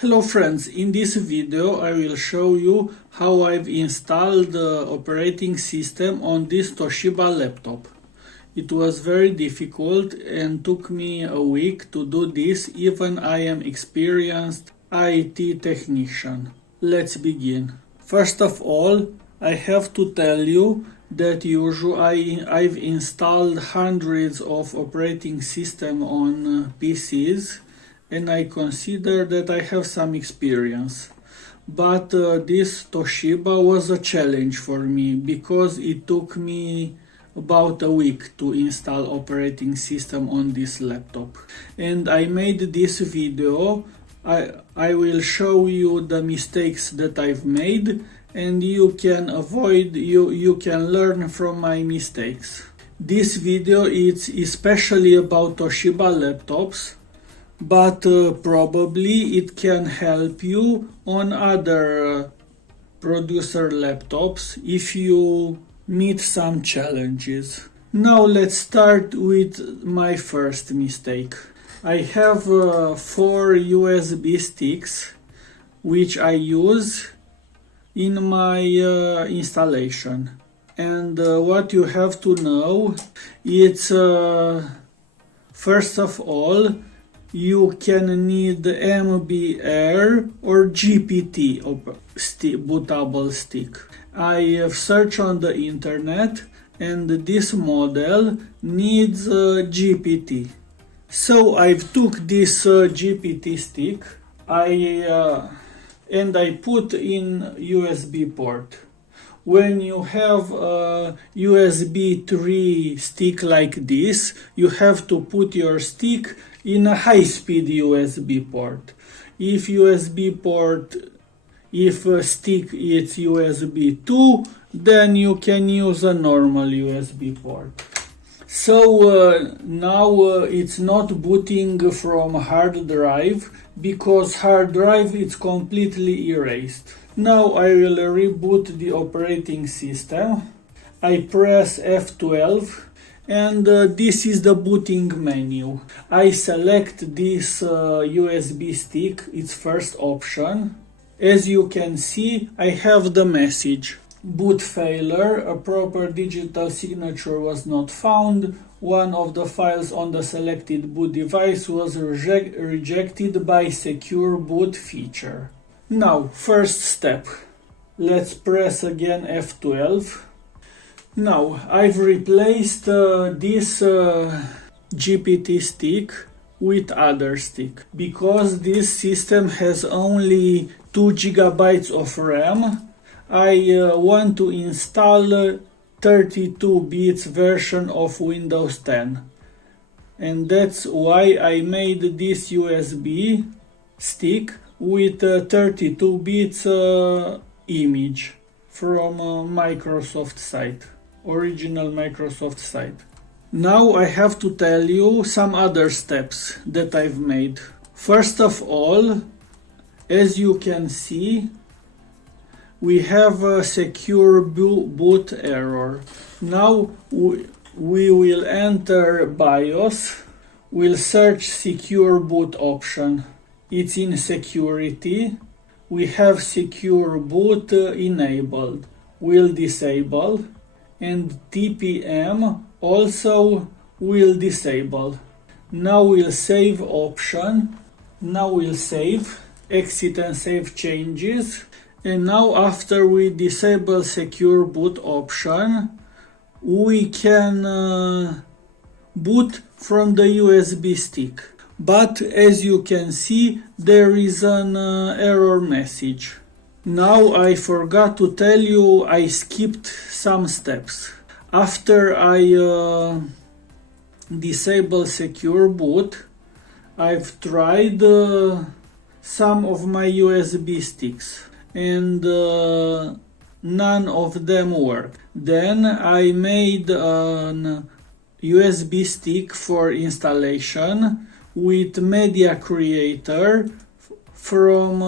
Hello friends, in this video I will show you how I've installed the operating system on this Toshiba laptop. It was very difficult and took me a week to do this, even I am experienced IT technician. Let's begin. First of all, I have to tell you that usually I've installed hundreds of operating systems on PCs, and I consider that I have some experience. But this Toshiba was a challenge for me because it took me about a week to install operating system on this laptop. And I made this video. I will show you the mistakes that I've made, and you can learn from my mistakes. This video is especially about Toshiba laptops, but probably it can help you on other producer laptops if you meet some challenges. Now let's start with my first mistake. I have 4 USB sticks which I use in my installation, and what you have to know is first of all, you can need MBR or GPT bootable stick. I have searched on the internet and this model needs GPT. So I've took this GPT stick and I put in USB port. When you have a USB 3 stick like this, you have to put your stick in a high-speed USB port. If stick is USB 2, then you can use a normal USB port. So now it's not booting from hard drive because hard drive is completely erased. Now I will reboot the operating system. I press F12 and this is the booting menu. I select this USB stick, its first option. As you can see, I have the message: boot failure, a proper digital signature was not found, one of the files on the selected boot device was rejected by secure boot feature. Now, first step, let's press again F12. Now, I've replaced this GPT stick with other stick. Because this system has only 2 GB of RAM, I want to install 32 bits version of Windows 10. And that's why I made this USB stick with 32 bits image from Microsoft site, original Microsoft site. Now I have to tell you some other steps that I've made. First of all, as you can see, we have a secure boot error. Now we will enter BIOS, we'll search secure boot option. It's in security. We have secure boot enabled. We'll disable, and TPM also will disable. Now we'll save option. Now we'll save, exit and save changes. And now after we disable secure boot option, we can boot from the USB stick. But as you can see, there is an error message. Now I forgot to tell you, I skipped some steps. After I disable secure boot, I've tried some of my USB sticks, and none of them work. Then I made an USB stick for installation with Media Creator from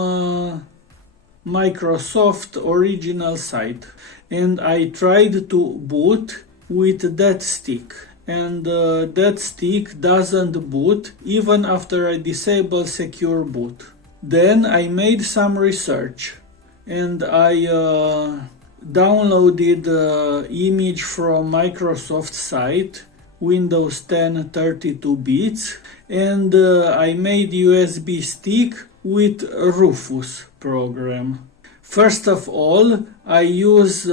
Microsoft original site, and I tried to boot with that stick, and that stick doesn't boot even after I disable secure boot. Then I made some research and I downloaded image from Microsoft site, Windows 10 32 bits, and I made USB stick with Rufus program. First of all, I use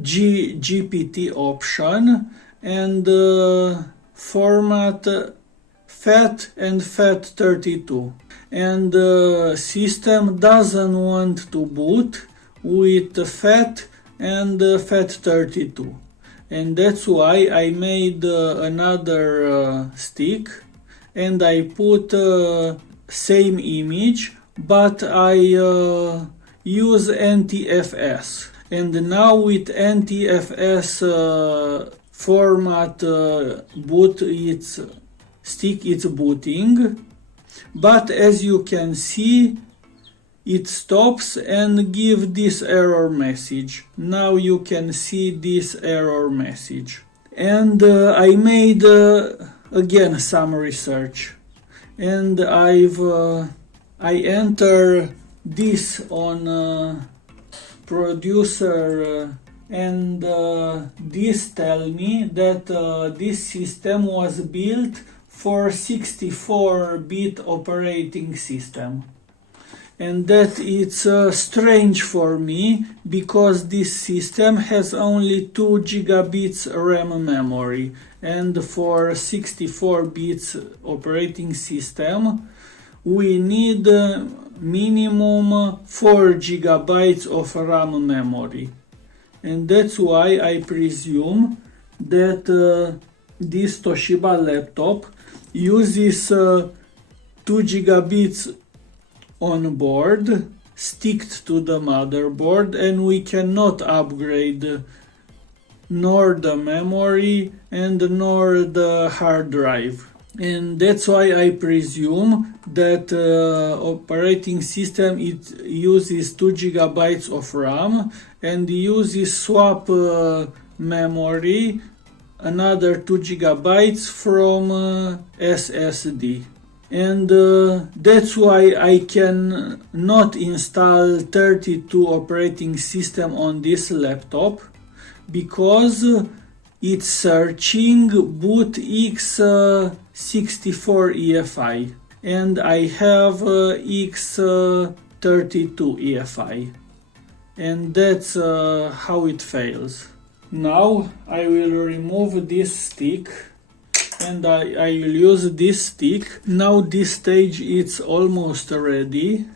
GPT option and format FAT and FAT32. And the system doesn't want to boot with FAT and FAT32. And that's why I made another stick and I put same image, but I use NTFS. And now with NTFS format boot its stick, it's booting. But as you can see, it stops and give this error message. Now you can see this error message. And I made again some research. And I enter this on producer and this tell me that this system was built for 64-bit operating system. And that it's strange for me because this system has only 2 gigabits RAM memory, and for 64 bits operating system we need minimum 4 gigabytes of RAM memory. And that's why I presume that this Toshiba laptop uses 2 gigabits on board, sticked to the motherboard, and we cannot upgrade nor the memory and nor the hard drive. And that's why I presume that operating system it uses 2 gigabytes of RAM and uses swap memory another 2 gigabytes from SSD. And that's why I can not install 32 operating system on this laptop, because it's searching bootx64 EFI and I have x32 EFI, and that's how it fails. Now I will remove this stick and I will use this stick. Now this stage is almost ready.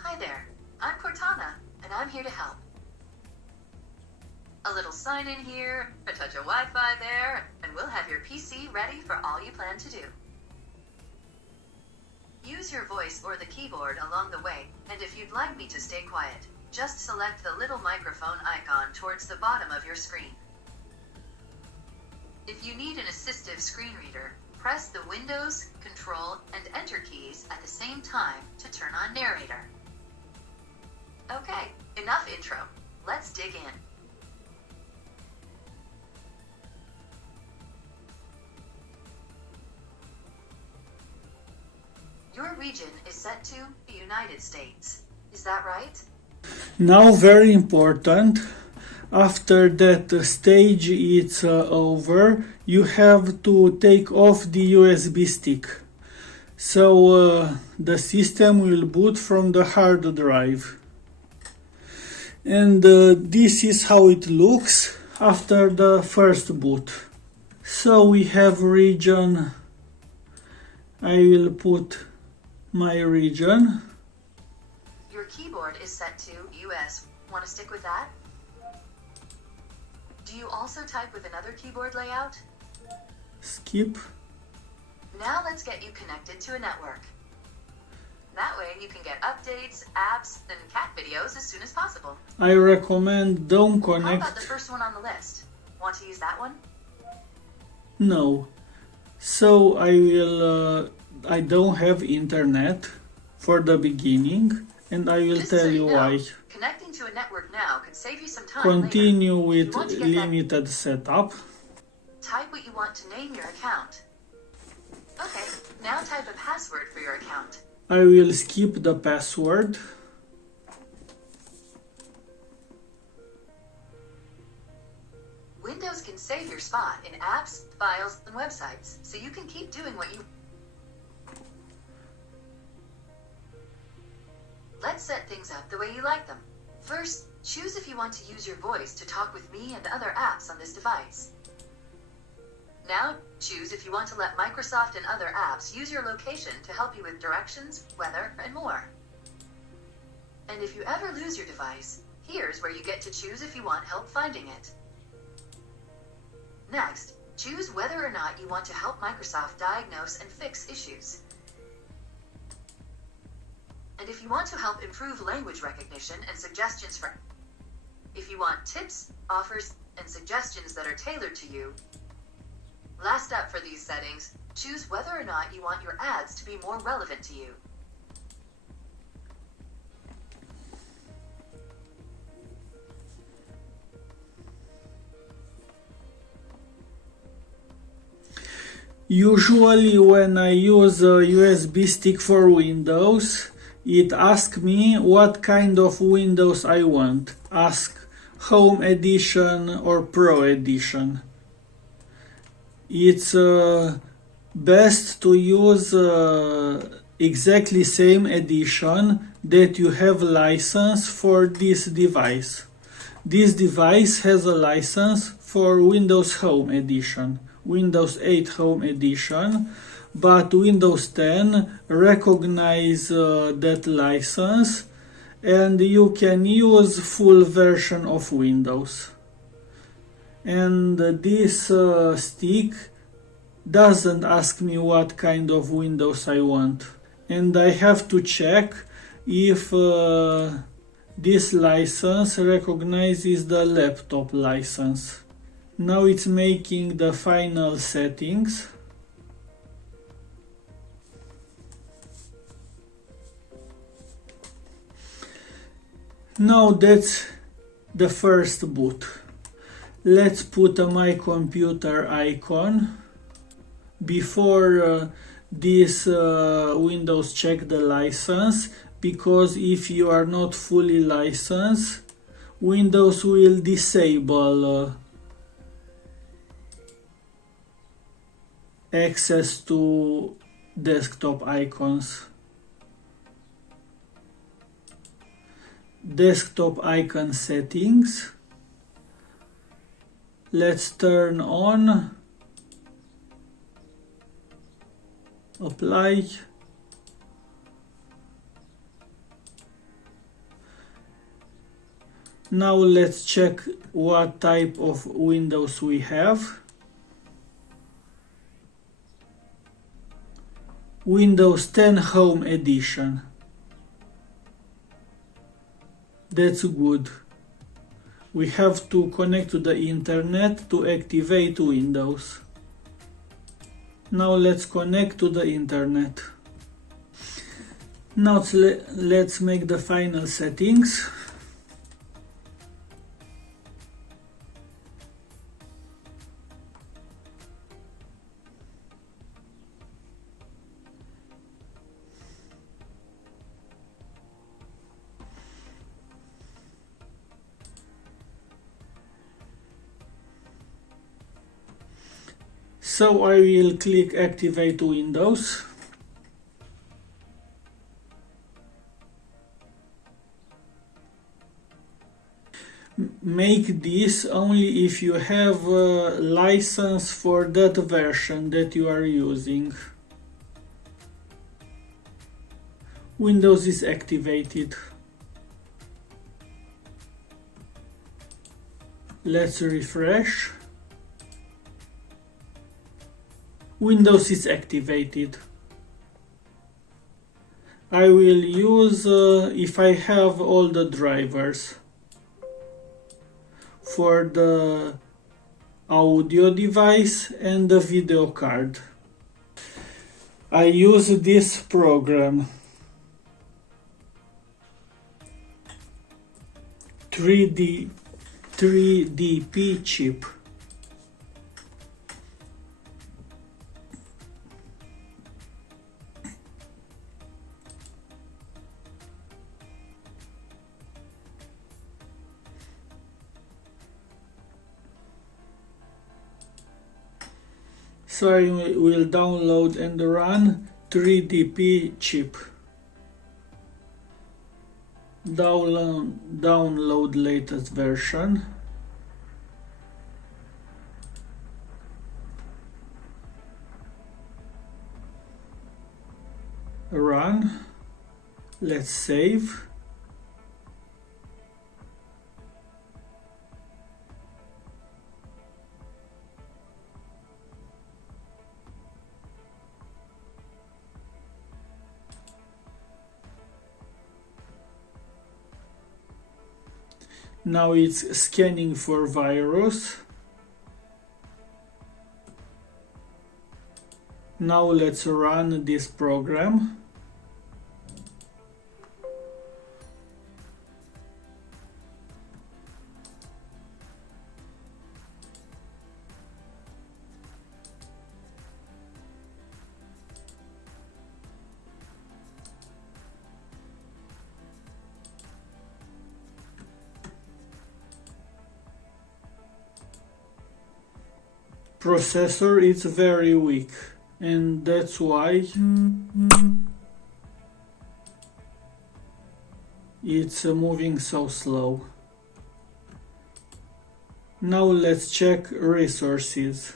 Hi there, I'm Cortana, and I'm here to help. A little sign in here, a touch of Wi-Fi there, and we'll have your PC ready for all you plan to do. Use your voice or the keyboard along the way, and if you'd like me to stay quiet, just select the little microphone icon towards the bottom of your screen. If you need an assistive screen reader, press the Windows, Control, and Enter keys at the same time to turn on narrator. Okay, enough intro. Let's dig in. Your region is set to the United States. Is that right? Now, very important, after that stage is over, you have to take off the USB stick. So the system will boot from the hard drive. And this is how it looks after the first boot. So we have region. I will put my region. Your keyboard is set to US. Want to stick with that? Do you also type with another keyboard layout? Skip. Now let's get you connected to a network. That way you can get updates, apps, and cat videos as soon as possible. I recommend don't How connect. about the first one on the list? Want to use that one? No. So I don't have internet for the beginning, and I will Just tell so you you know, why. connecting to a network now could save you some time Continue later. with If you want to get that, limited setup. type what you want to name your account. Okay, now type a password for your account. I will skip the password. Windows can save your spot in apps, files, and websites, so you can keep doing what you... Let's set things up the way you like them. First, choose if you want to use your voice to talk with me and other apps on this device. Now, choose if you want to let Microsoft and other apps use your location to help you with directions, weather, and more. And if you ever lose your device, here's where you get to choose if you want help finding it. Next, choose whether or not you want to help Microsoft diagnose and fix issues. And if you want to help improve language recognition and suggestions for... If you want tips, offers, and suggestions that are tailored to you. Last up for these settings, choose whether or not you want your ads to be more relevant to you. Usually when I use a USB stick for Windows, it asks me what kind of Windows I want. Ask Home Edition or Pro Edition. It's best to use exactly same edition that you have license for this device. This device has a license for Windows Home Edition, Windows 8 Home Edition, but Windows 10 recognize that license and you can use full version of Windows. And this stick doesn't ask me what kind of Windows I want. And I have to check if this license recognizes the laptop license. Now it's making the final settings. Now that's the first boot. Let's put a My Computer icon. Before this Windows check the license, because if you are not fully licensed, Windows will disable access to desktop icons. Desktop icon settings. Let's turn on. Apply. Now let's check what type of Windows we have. Windows 10 Home Edition. That's good. We have to connect to the internet to activate Windows. Now let's connect to the internet. Now let's make the final settings. So I will click Activate Windows. Make this only if you have a license for that version that you are using. Windows is activated. Let's refresh. Windows is activated. I will use if I have all the drivers. For the audio device and the video card. I use this program. 3DP chip. So I will download and run 3DP chip. Download latest version. Run. Let's save. Now it's scanning for virus. Now let's run this program. Processor is very weak, and that's why it's moving so slow. Now let's check resources.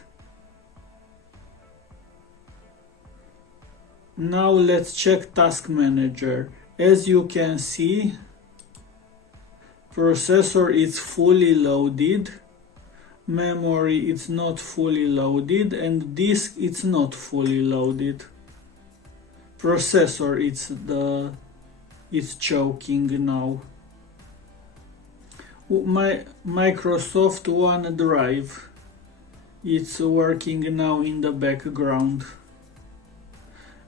Now let's check Task Manager. As you can see, processor is fully loaded. Memory it's not fully loaded, and disk it's not fully loaded. Processor it's choking now. My Microsoft OneDrive it's working now in the background,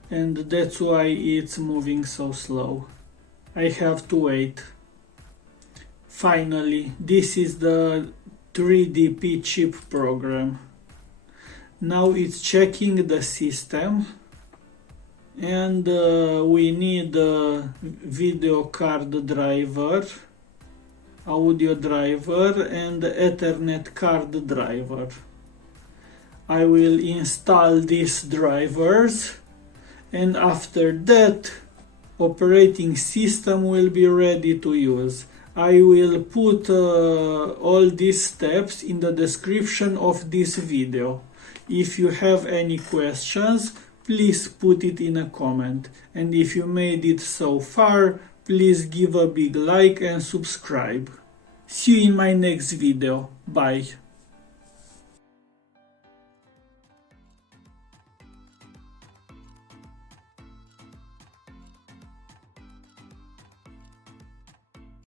and that's why it's moving so slow. I have to wait. Finally, this is the 3DP chip program. Now it's checking the system, and we need a video card driver, audio driver, and Ethernet card driver. I will install these drivers, and after that operating system will be ready to use. I will put all these steps in the description of this video. If you have any questions, please put it in a comment. And if you made it so far, please give a big like and subscribe. See you in my next video. Bye.